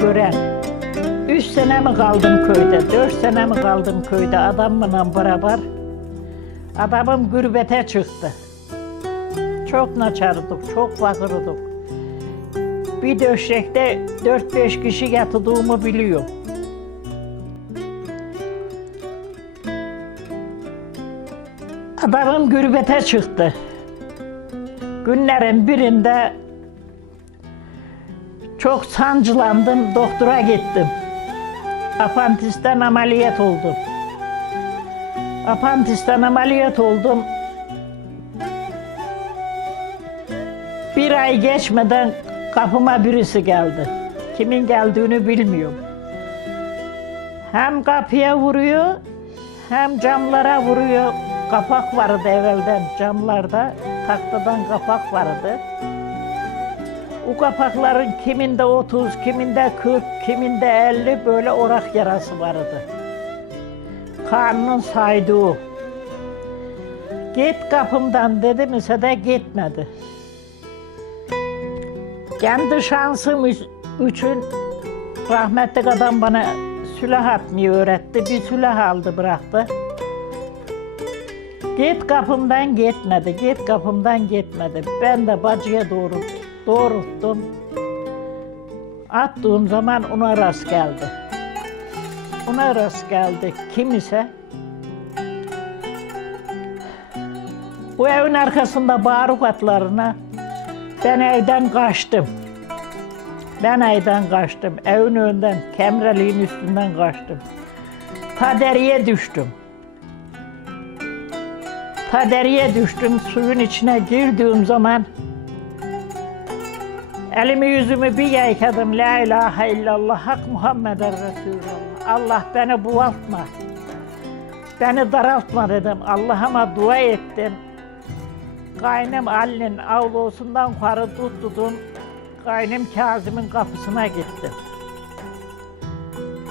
Gören. Üç sene mi kaldım köyde, dört sene mi kaldım köyde adamla beraber. Adamım gürbete çıktı. Çok naçardık, çok fakirdik. Bir döşekte dört beş kişi yatıdığımı biliyorum. Adamım gürbete çıktı. Günlerin birinde çok sancılandım, doktora gittim. Apantisten ameliyat oldum. Apantisten ameliyat oldum. Bir ay geçmeden kapıma birisi geldi. Kimin geldiğini bilmiyorum. Hem kapıya vuruyor, hem camlara vuruyor. Kapak vardı evvelden camlarda, taktadan kapak vardı. O kapakların kiminde 30, kiminde 40, kiminde 50 böyle orak yarası vardı. Kanunun saydığı. Git kapımdan dedi ise de gitmedi. Kendi şansım için rahmetli adam bana sülah atmayı öğretti. Bir sülah aldı bıraktı. Git kapımdan gitmedi, git kapımdan gitmedi. Ben de bacıya doğru doğrulttum. Attığım zaman ona rast geldi. Ona rast geldi. Kim ise bu evin arkasında baruk atlarına ben evden kaçtım. Ben evden kaçtım. Evin önünden, kemreliğin üstünden kaçtım. Ta deriye düştüm. Ta deriye düştüm, suyun içine girdiğim zaman elimi yüzümü bir yaykadım. La ilahe illallah, hak Muhammeden Resulullah. Allah beni buvaltma. Beni daraltma dedim. Allah'ıma dua ettim. Kaynım Ali'nin avlusundan yukarı tuttum. Kaynım Kazım'ın kapısına gittim.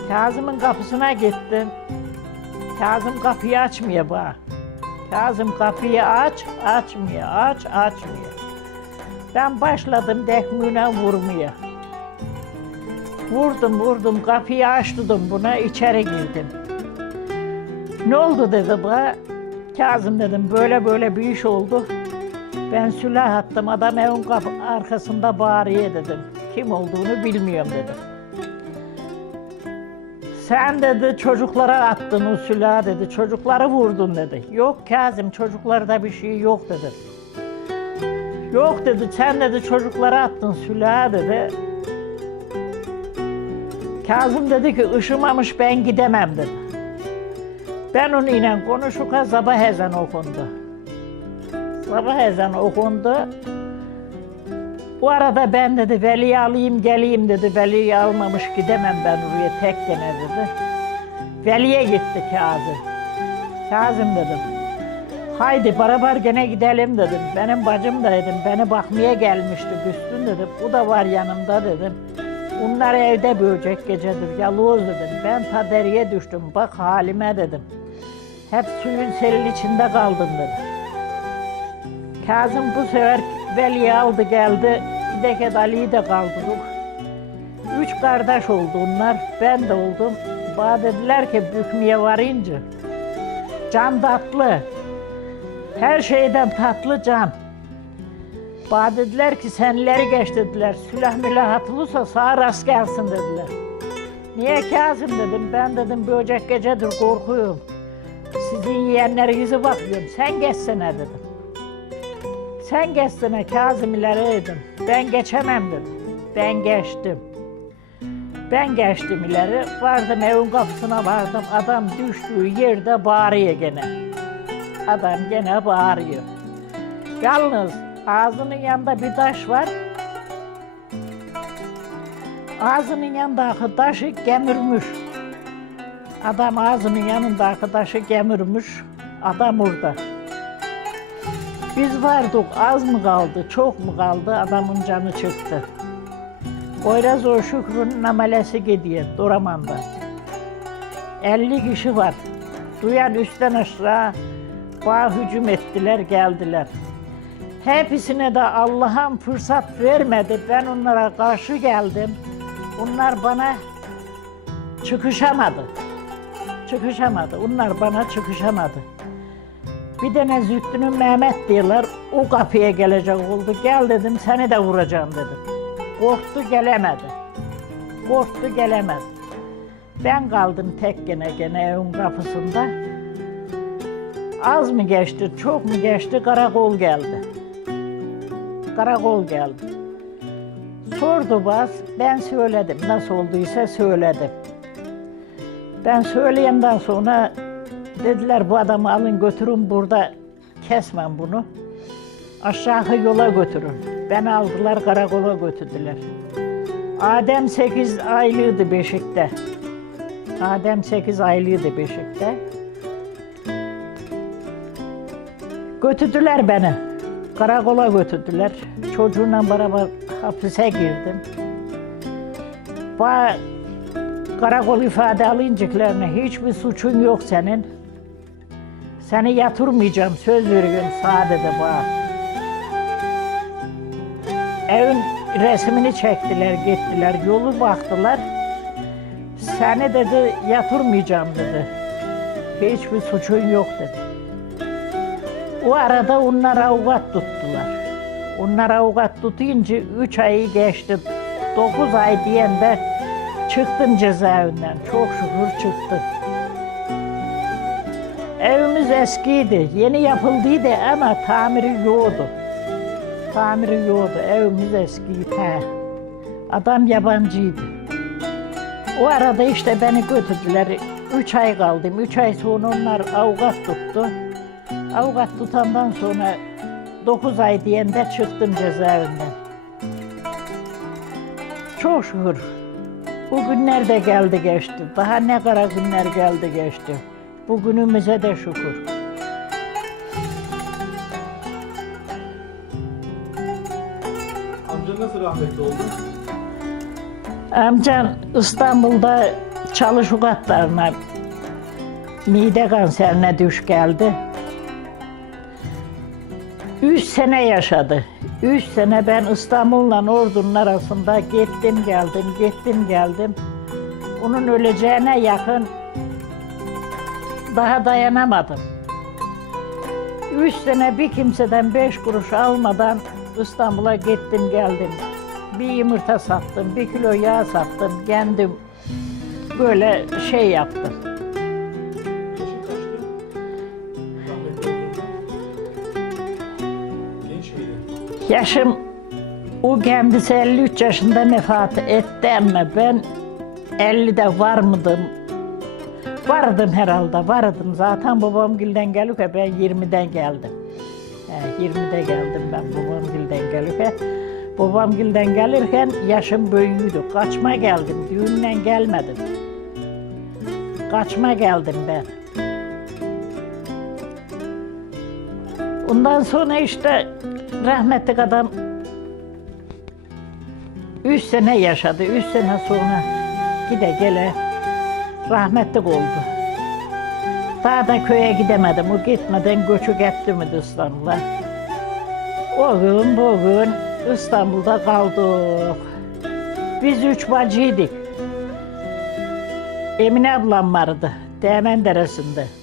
Kazım'ın kapısına gittim. Kazım kapıyı açmıyor bana. Kazım kapıyı aç, açmıyor, aç, açmıyor. Ben başladım dekmüğüne vurmaya. Vurdum, vurdum, kapıyı açtım buna, içeri girdim. Ne oldu dedi bana. Kazım dedim, böyle böyle bir iş oldu. Ben silah attım, adam evin kapı arkasında bağırıyor dedim. Kim olduğunu bilmiyorum dedim. Sen dedi çocuklara attın o silahı dedi, çocukları vurdun dedi. Yok Kazım çocuklarda bir şey yok dedi. Yok dedi, sen dedi çocuklara attın silahı dedi. Kazım dedi ki ışımamış ben gidemem dedi. Ben onunla konuşurken sabah ezanı okundu. Sabah ezanı okundu. Bu arada ben dedi Veli'yi alayım geleyim dedi. Veli'yi almamış gidemem ben oraya tek gene dedi. Veli'ye gitti Kazım. Kazım dedim. Haydi beraber gene gidelim dedim. Benim bacım da dedim beni bakmaya gelmişti Güstün dedim. O da var yanımda dedim. Bunlar evde böcek gecedir yalnız dedim. Ben ta deriye düştüm bak halime dedim. Hep suyun selin içinde kaldım dedim. Kazım bu sefer Veli'yi aldı geldi. Bir deket Ali'yi de kaldırdık. Üç kardeş oldu onlar. Ben de oldum. Bana dediler ki bükmeye varınca. Can tatlı. Her şeyden tatlı can. Bana dediler ki senleri geç dediler. Sülah mülah atılırsa sağa rast gelsin dediler. Niye Kazım dedim. Ben dedim böcek gecedir korkuyorum. Sizin yiyenlerinize bakıyorum. Sen geçsene dedim. Sen geçsene Kazım ileri dedim. Ben geçemem dedim. Ben geçtim. Ben geçtim ileri. Vardım evin kapısına vardım. Adam düştüğü yerde bağırıyor gene. Adam gene bağırıyor. Yalnız ağzının yanında bir taş var. Ağzının yanındaki taşı gemirmiş. Adam ağzının yanındaki taşı gemirmiş. Adam orada. Biz vardık, az mı kaldı, çok mu kaldı, adamın canı çıktı. Poyraz o Şükrü'nün amelesi gidiyor Doraman'da. 50 kişi var. Duyan üstten aşağı bana hücum ettiler, geldiler. Hepsine de Allah'ım fırsat vermedi. Ben onlara karşı geldim. Onlar bana çıkışamadı. Çıkışamadı. Onlar bana çıkışamadı. Bir tane Zühtü'nün Mehmet diyorlar. O kapıya gelecek oldu. Gel dedim seni de vuracağım dedim. Korktu gelemedi. Korktu gelemedi. Ben kaldım tek gene gene evin kapısında. Az mı geçti, çok mu geçti karakol geldi. Karakol geldi. Sordu bas, ben söyledim. Nasıl olduysa söyledim. Ben söyleyenden sonra dediler bu adamı alın götürün burada kesmem bunu. Aşağı yola götürün. Beni aldılar karakola götürdüler. Adem 8 aylıydı Beşik'te. Adem 8 aylıydı Beşik'te. Götürdüler beni. Karakola götürdüler. Çocuğumla beraber hapise girdim. Ba karakol ifade alınca hiçbir suçun yok senin. Seni yatırmayacağım söz veriyorum sadece bana. Evin resmini çektiler gittiler yolu baktılar. Seni dedi yatırmayacağım dedi. Hiçbir suçun yok dedi. O arada onlar avukat tuttular. Onlar avukat tutuyunca üç ayı geçti. Dokuz ay diyen de çıktım cezaevinden. Çok şükür çıktım. Evimiz eskiydi. Yeni yapıldıydı ama tamiri yoktu. Tamiri yoktu. Evimiz eskiydi. He. Adam yabancıydı. O arada işte beni götürdüler. Üç ay kaldım. Üç ay sonra onlar avukat tuttu. Avukat tutandan sonra 9 ay diyende çıktım cezaevinden. Çok şükür. Bu günler de geldi geçti. Daha ne kara günler geldi geçti. Bugünümüze de şükür. Amcan nasıl rahmetli oldu? Amcan İstanbul'da çalışık hatlarına mide kanserine düş geldi. Üç sene yaşadı. Üç sene ben İstanbul'la Ordu'nun arasında gittim geldim, gittim geldim. Onun öleceğine yakın daha dayanamadım. Üç sene bir kimseden beş kuruş almadan İstanbul'a gittim geldim. Bir yumurta sattım, bir kilo yağ sattım, kendim böyle şey yaptım. Yaşım o kendisi 53 yaşında vefat etti ama ben 50'de var mıydım? Vardım herhalde, vardım. Zaten babam gilden gelirken ben 20'den geldim. He, 20'de geldim ben babam gilden gelirken. Babam gilden gelirken yaşım büyüğüydü. Kaçma geldim, düğünden gelmedim. Kaçma geldim ben. Ondan sonra işte rahmetli adam üç sene yaşadı. Üç sene sonra gide gele rahmetli oldu. Daha da köye gidemedim. O gitmeden göçü gitti mi İstanbul'a? O gün bugün İstanbul'da kaldık. Biz üç bacıydık. Emine ablam vardı. Değmen Deresi'nde.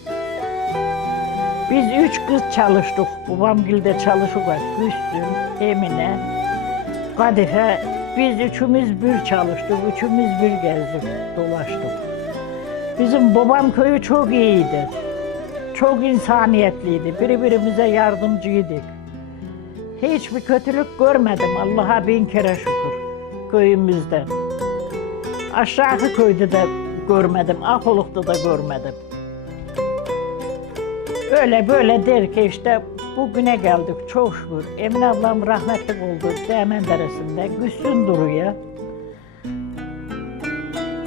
Biz üç kız çalıştık. Babamgilde çalışırken Gülsüm, Emine, Kadife. Biz üçümüz bir çalıştık, üçümüz bir gezdik, dolaştık. Bizim babam köyü çok iyiydi. Çok insaniyetliydi. Birbirimize yardımcıydık. Hiçbir kötülük görmedim. Allah'a bin kere şükür köyümüzde. Aşağı köyde de görmedim. Akoluk'ta da görmedim. Öyle böyle der ki işte bugüne geldik çok şükür. Emine ablam rahmetli oldu Değmen Deresi'nde. Güçsün duruyor.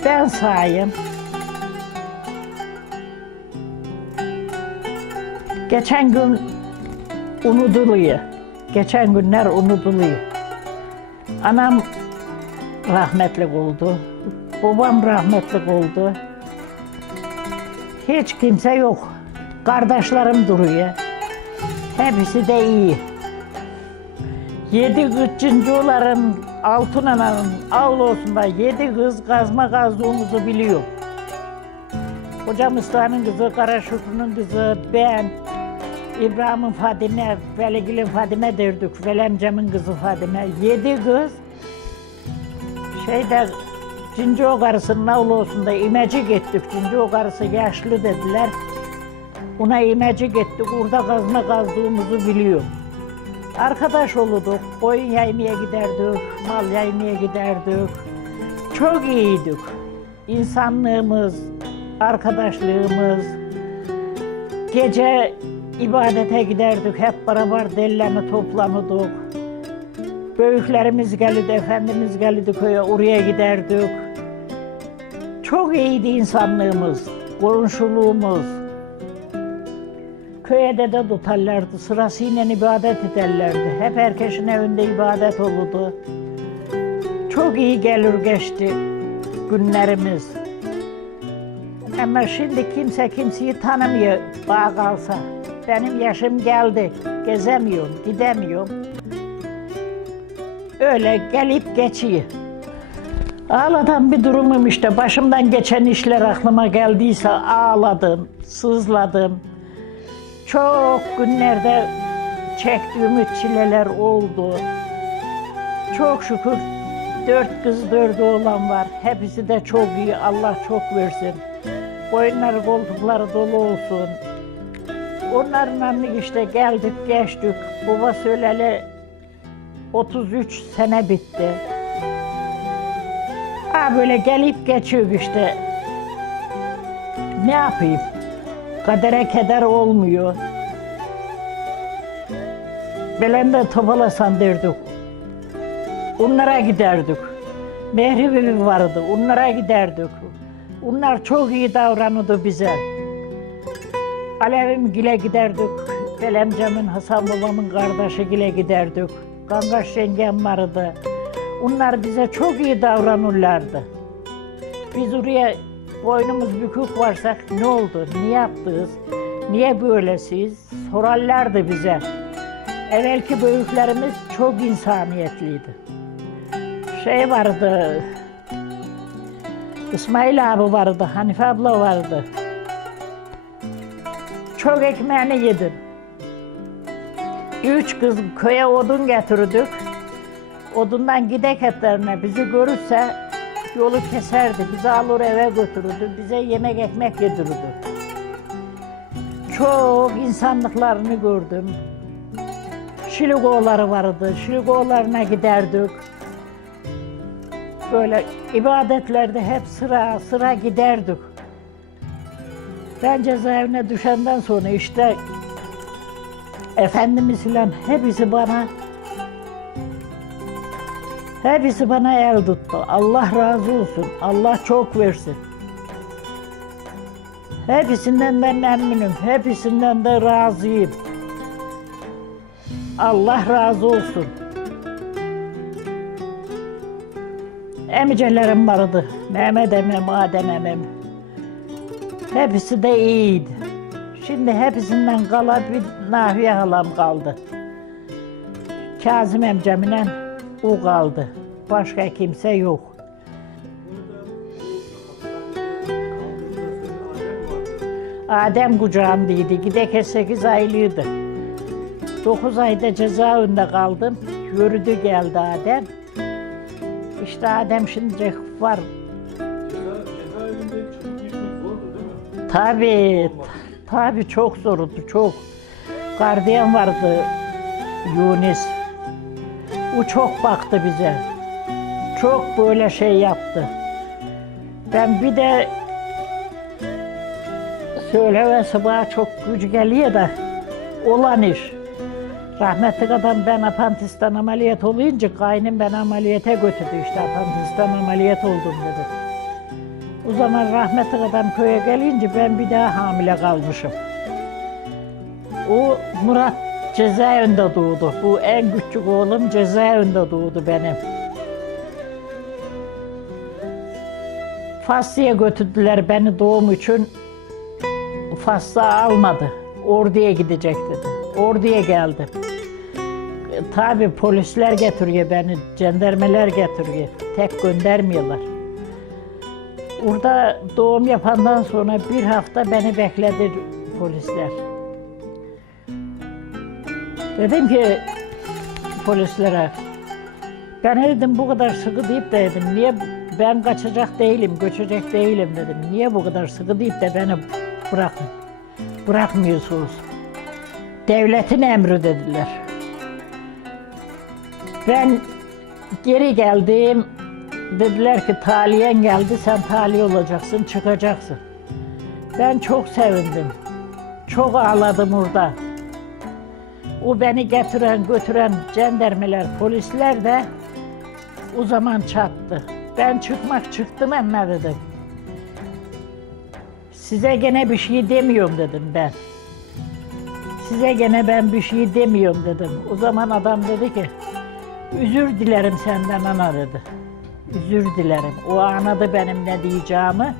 Ben sahayım. Geçen gün unutuluyor. Geçen günler unutuluyor. Anam rahmetli oldu. Babam rahmetli oldu. Hiç kimse yok. Kardeşlerim duruyor. Hepsi de iyi. Yedi üçüncülerin Altın Ana'nın avlusunda yedi kız kazma kazdığımızı biliyor. Hocam Mustafa'nın kızı, Kara Şükrü'nün kızı, ben, İbrahim'in Fadime, Veligil'in Fadime derdik, Velemcem'in kızı Fadime. Yedi kız şeyde Cinci karısının avlusunda imeci gittik. Cinci karısı yaşlı dediler. Ona imeci gittik. Orada kazma kazdığımızı biliyor. Arkadaş olurduk. Koyun yaymaya giderdik. Mal yaymaya giderdik. Çok iyiydik. İnsanlığımız, arkadaşlığımız. Gece ibadete giderdik. Hep beraber delleme toplanırdık. Büyüklerimiz gelirdi, efendimiz gelirdi köye, oraya giderdik. Çok iyiydi insanlığımız, komşuluğumuz. Köye de de tutarlardı, sırasıyla ibadet ederlerdi. Hep herkesin evinde ibadet olurdu. Çok iyi gelir geçti günlerimiz. Ama şimdi kimse kimseyi tanımıyor bağ kalsa. Benim yaşım geldi, gezemiyorum, gidemiyorum. Öyle gelip geçiyor. Ağladan bir durumum işte. Başımdan geçen işler aklıma geldiyse ağladım, sızladım. Çok günlerde çektiğim çileler oldu. Çok şükür dört kız dört oğlan var. Hepsi de çok iyi. Allah çok versin. Boyunları koltukları dolu olsun. Onlarla işte geldik geçtik. Baba söyleli 33 sene bitti. Ha böyle gelip geçiyor işte. Ne yapayım? Kadere keder olmuyor. Belende topalasan derdik. Onlara giderdik. Mehri Bibi vardı, onlara giderdik. Onlar çok iyi davranırdı bize. Alevim gile giderdik. Belemcem'in, Hasan babamın kardeşi gile giderdik. Kangaş yengem vardı. Onlar bize çok iyi davranırlardı. Biz oraya boynumuz bükük varsak ne oldu, niye yaptınız, niye böylesiz sorarlardı bize. Evvelki büyüklerimiz çok insaniyetliydi. Şey vardı, İsmail abi vardı, Hanife abla vardı. Çok ekmeğini yedim. Üç kız köye odun getirdik. Odundan gidek etlerine bizi görürse yolu keserdi. Bizi alır eve götürürdü. Bize yemek ekmek yedirirdi. Çok insanlıklarını gördüm. Şiligoğulları vardı. Şiligoğullarına giderdik. Böyle ibadetlerde hep sıra sıra giderdik. Ben cezaevine düşenden sonra işte Efendimiz filan hepsi bana hepsi bana el tuttu. Allah razı olsun. Allah çok versin. Hepsinden ben memnunum. Hepsinden de razıyım. Allah razı olsun. Emicelerim vardı. Mehmet emem, Adem emem. Hepsi de iyiydi. Şimdi hepsinden kalan bir Nahiye halam kaldı. Kazım emcemle o kaldı. Başka kimse yok. Adem kucağındaydı. Gideke 8 aylıydı. 9 ayda cezaevinde kaldım. Yürüdü geldi Adem. İşte Adem şimdi var. Tabii, tabii çok zordu, çok. Gardiyan vardı, Yunus. O çok baktı bize. Çok böyle şey yaptı. Ben bir de söylemesi bana çok güç geliyor da olan iş. Rahmetli adam ben apantisten ameliyat olunca kaynım ben ameliyata götürdü işte apantisten ameliyat oldum dedi. O zaman rahmetli adam köye gelince ben bir daha hamile kalmışım. O Murat cezaevinde doğdu. Bu en küçük oğlum cezaevinde doğdu benim. Faslı'ya götürdüler beni doğum için. Faslı almadı. Orduya gidecek dedi. Orduya geldim. tabi polisler getiriyor beni, jandarmalar getiriyor. Tek göndermiyorlar. Orada doğum yapandan sonra bir hafta beni bekledi polisler. Dedim ki polislere, ben dedim bu kadar sıkı deyip de dedim, niye ben kaçacak değilim, göçecek değilim dedim. Niye bu kadar sıkı deyip de beni bırakın, bırakmıyorsunuz. Devletin emri dediler. Ben geri geldim, dediler ki taliyen geldi, sen taliye olacaksın, çıkacaksın. Ben çok sevindim, çok ağladım orada. O beni getiren, götüren jandarmalar, polisler de o zaman çattı. Ben çıkmak çıktım ama dedim. Size gene bir şey demiyorum dedim ben. Size gene ben bir şey demiyorum dedim. O zaman adam dedi ki, özür dilerim senden ana dedi. Özür dilerim. O anladı benim ne diyeceğimi.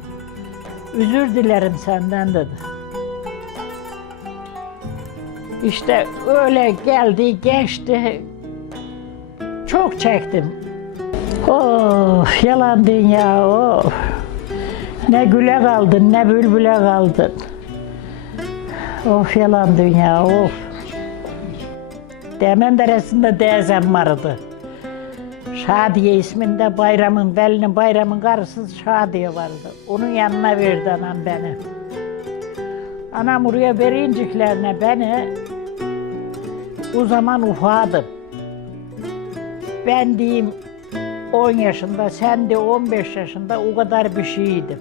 Özür dilerim senden dedi. İşte öyle geldi, geçti. Çok çektim. Oh, yalan dünya, oh. Ne güle kaldın, ne bülbüle kaldın. Of yalan dünya, of. Demen deresinde teyzem vardı. Şadiye isminde bayramın, Veli'nin bayramın karısı Şadiye vardı. Onun yanına verdi anam beni. Anam oraya verinciklerine beni o zaman ufadım. Ben diyeyim 10 yaşında, sen de 15 yaşında o kadar bir şeydim.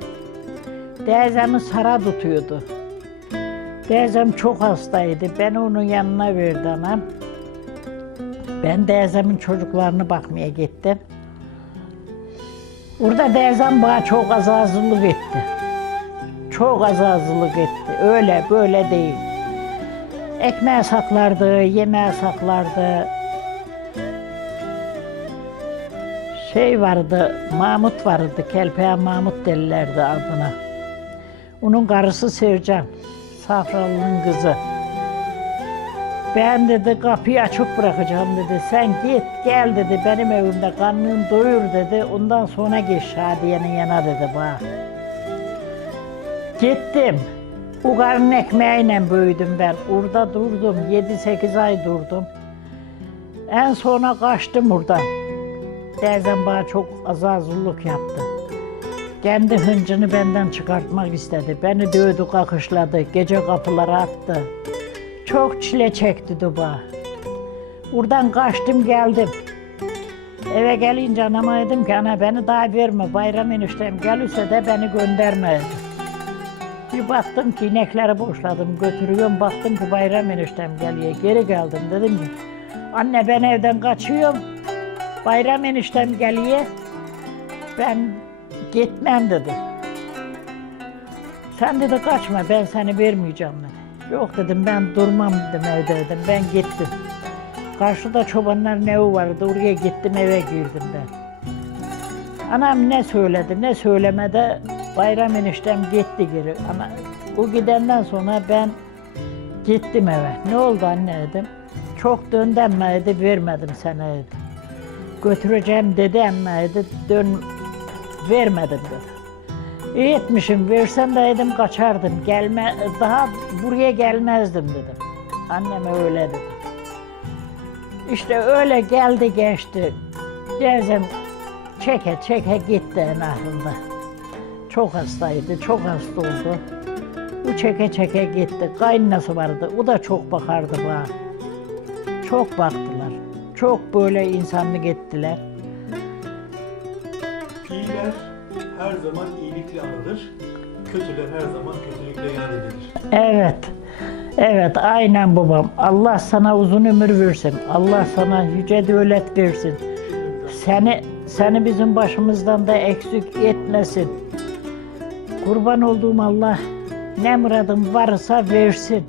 Teyzemi sara tutuyordu. Teyzem çok hastaydı. Ben onun yanına verdi anam. Ben teyzemin çocuklarını bakmaya gittim. Orada teyzem bana çok azazlılık etti. Çok azazlılık etti. Öyle böyle değil. Ekmeğe saklardı, yemeğe saklardı. Şey vardı, Mahmut vardı, Kelpeğen Mahmut derlerdi adına. Onun karısı Sevcan, Safralı'nın kızı. Ben dedi kapıyı açık bırakacağım dedi. Sen git gel dedi benim evimde karnını doyur dedi. Ondan sonra geç Şadiye'nin yana dedi bana. Gittim. O karnın ekmeğiyle büyüdüm ben. Orada durdum. 7-8 ay durdum. En sonra kaçtım oradan. Teyzem bana çok azazulluk yaptı. Kendi hıncını benden çıkartmak istedi. Beni dövdü, kakışladı, gece kapılara attı. Çok çile çekti Duba. Buradan kaçtım geldim. Eve gelince anama dedim ki ana beni daha verme bayram eniştem gelirse de beni gönderme. Bir baktım ki inekleri boşladım götürüyorum baktım ki bayram eniştem geliyor geri geldim dedim ki anne ben evden kaçıyorum bayram eniştem geliyor ben gitmem dedim. Sen dedi kaçma ben seni vermeyeceğim dedi. Yok dedim ben durmam dedim evde dedim ben gittim. Karşıda çobanların evi vardı oraya gittim eve girdim ben. Anam ne söyledi ne söylemede bayram eniştem gitti geri. Ana, o gidenden sonra ben gittim eve. Ne oldu anne dedim. Çok döndüm dedi vermedim sana dedi. Götüreceğim dedi ama dedi dön vermedim dedi. İyi etmişim versem de dedim kaçardım. Gelme, daha buraya gelmezdim dedim. Anneme öyle dedi. İşte öyle geldi geçti. Teyzem çeke çeke gitti en ahırında. Çok hastaydı, çok hasta oldu. Bu çeke çeke gitti. Kaynanası vardı, o da çok bakardı bana. Çok baktılar. Çok böyle insanlık ettiler. İyiler her zaman iyilikle anılır. Kötüler her zaman kötülükle yad edilir. Evet. Evet aynen babam. Allah sana uzun ömür versin. Allah sana yüce devlet versin. Seni seni bizim başımızdan da eksik etmesin. Kurban olduğum Allah ne muradın varsa versin.